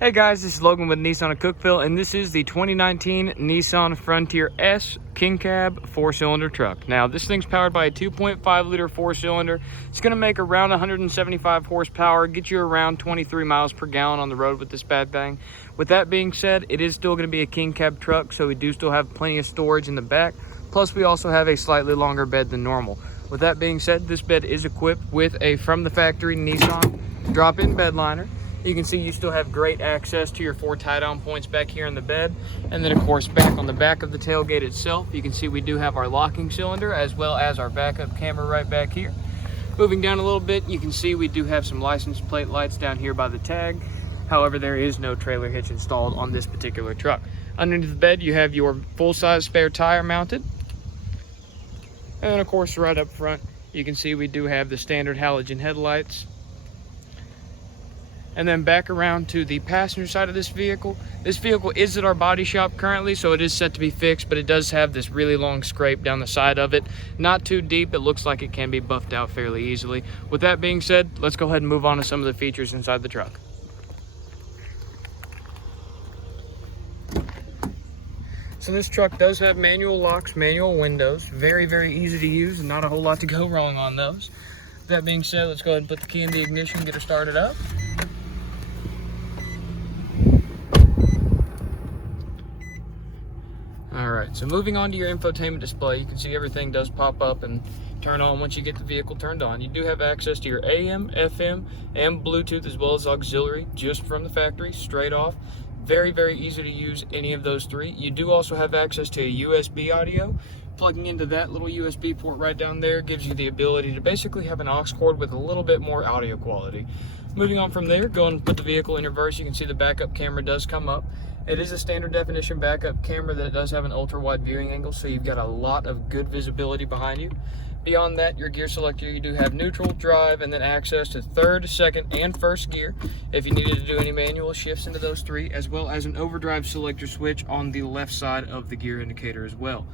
Hey guys, this is Logan with Nissan of Cookeville, and this is the 2019 Nissan Frontier S King Cab 4-cylinder truck. Now, this thing's powered by a 2.5-liter 4-cylinder. It's going to make around 175 horsepower, get you around 23 miles per gallon on the road with this bad thing. With that being said, it is still going to be a King Cab truck, so we do still have plenty of storage in the back. Plus, we also have a slightly longer bed than normal. With that being said, this bed is equipped with a from-the-factory Nissan drop-in bed liner. You can see you still have great access to your 4 tie-down points back here in the bed. And then of course back on the back of the tailgate itself, you can see we do have our locking cylinder as well as our backup camera right back here. Moving down a little bit, you can see we do have some license plate lights down here by the tag. However, there is no trailer hitch installed on this particular truck. Underneath the bed, you have your full-size spare tire mounted. And then of course right up front, you can see we do have the standard halogen headlights. And then back around to the passenger side of this vehicle. This vehicle is at our body shop currently, so it is set to be fixed, but it does have this really long scrape down the side of it. Not too deep, it looks like it can be buffed out fairly easily. With that being said, let's go ahead and move on to some of the features inside the truck. So this truck does have manual locks, manual windows, very, very easy to use and not a whole lot to go wrong on those. With that being said, let's go ahead and put the key in the ignition, get her started up. Alright, so moving on to your infotainment display, you can see everything does pop up and turn on once you get the vehicle turned on. You do have access to your AM, FM, and Bluetooth as well as auxiliary just from the factory, straight off. Very, very easy to use any of those three. You do also have access to a USB audio. Plugging into that little USB port right down there gives you the ability to basically have an aux cord with a little bit more audio quality. Moving on from there, go and put the vehicle in reverse. You can see the backup camera does come up. It is a standard definition backup camera that does have an ultra wide viewing angle, so you've got a lot of good visibility behind you. Beyond that, your gear selector, you do have neutral, drive, and then access to third, second, and first gear if you needed to do any manual shifts into those three, as well as an overdrive selector switch on the left side of the gear indicator as well.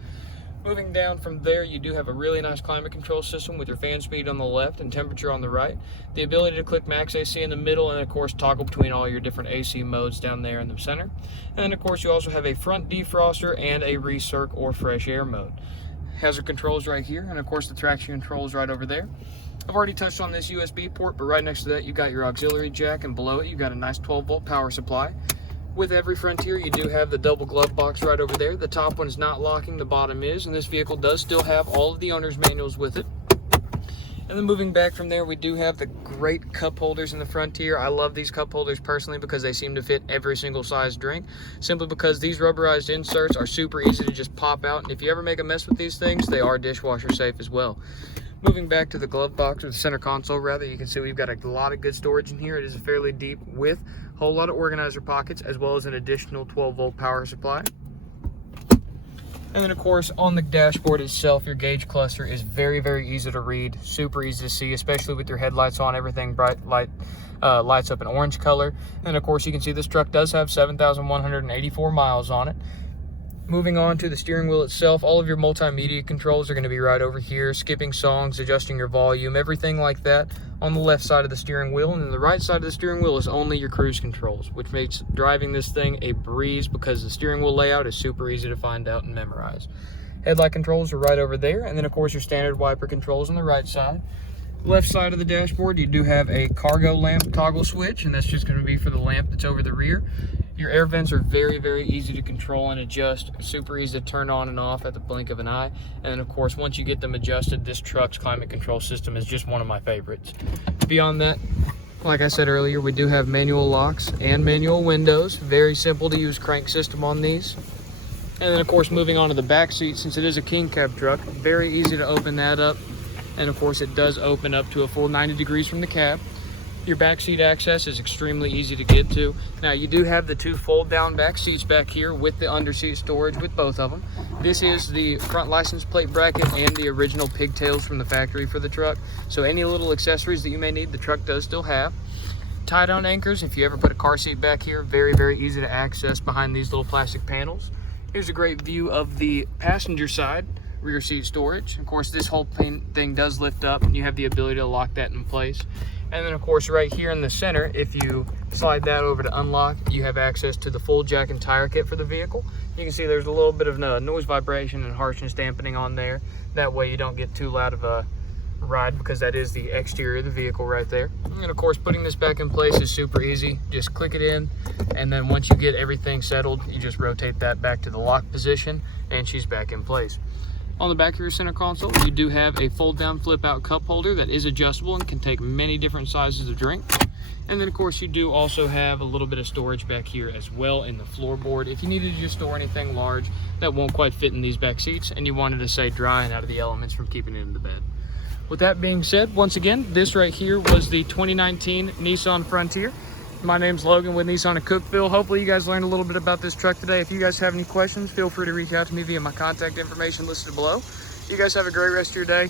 Moving down from there, you do have a really nice climate control system with your fan speed on the left and temperature on the right. The ability to click max AC in the middle, and of course toggle between all your different AC modes down there in the center. And then of course you also have a front defroster and a recirc or fresh air mode. Hazard controls right here, and of course the traction controls right over there. I've already touched on this USB port, but right next to that you got your auxiliary jack, and below it you got a nice 12-volt power supply. With every Frontier, you do have the double glove box right over there. The top one is not locking, the bottom is, and this vehicle does still have all of the owner's manuals with it. And then moving back from there, we do have the great cup holders in the Frontier. I love these cup holders personally because they seem to fit every single size drink, simply because these rubberized inserts are super easy to just pop out, and if you ever make a mess with these things, they are dishwasher safe as well. Moving back to the glove box, or the center console rather, you can see we've got a lot of good storage in here. It is a fairly deep with a whole lot of organizer pockets, as well as an additional 12-volt power supply. And then of course on the dashboard itself, your gauge cluster is very, very easy to read, super easy to see, especially with your headlights on. Everything bright light lights up in orange color. And of course you can see this truck does have 7,184 miles on it. Moving on to the steering wheel itself, all of your multimedia controls are going to be right over here, skipping songs, adjusting your volume, everything like that on the left side of the steering wheel. And then the right side of the steering wheel is only your cruise controls, which makes driving this thing a breeze because the steering wheel layout is super easy to find out and memorize. Headlight controls are right over there, and then of course your standard wiper controls on the right side. Left side of the dashboard, you do have a cargo lamp toggle switch, and that's just going to be for the lamp that's over the rear. Your air vents are very, very easy to control and adjust, super easy to turn on and off at the blink of an eye. And then of course, once you get them adjusted, this truck's climate control system is just one of my favorites. Beyond that, like I said earlier, we do have manual locks and manual windows. Very simple to use crank system on these. And then of course, moving on to the back seat, since it is a King Cab truck, very easy to open that up. And of course, it does open up to a full 90 degrees from the cab. Your back seat access is extremely easy to get to. Now you do have the 2 fold down back seats back here with the under seat storage with both of them. This is the front license plate bracket and the original pigtails from the factory for the truck. So any little accessories that you may need, the truck does still have. Tie down anchors, if you ever put a car seat back here, very, very easy to access behind these little plastic panels. Here's a great view of the passenger side rear seat storage. Of course, this whole thing does lift up and you have the ability to lock that in place. And then of course right here in the center, if you Slide that over to unlock. You have access to the full jack and tire kit for the vehicle. You can see there's a little bit of noise vibration and harshness dampening on there. That way you don't get too loud of a ride, because that is the exterior of the vehicle right there. And of course, putting this back in place is super easy. Just click it in, and then once you get everything settled, you just rotate that back to the lock position, and she's back in place. On the back of your center console, you do have a fold down flip out cup holder that is adjustable and can take many different sizes of drink. And then of course you do also have a little bit of storage back here as well in the floorboard if you needed to just store anything large that won't quite fit in these back seats and you wanted to stay dry and out of the elements from keeping it in the bed. With that being said, once again, this right here was the 2019 Nissan Frontier. My name's Logan with Nissan of Cookeville. Hopefully you guys learned a little bit about this truck today. If you guys have any questions, feel free to reach out to me via my contact information listed below. You guys have a great rest of your day.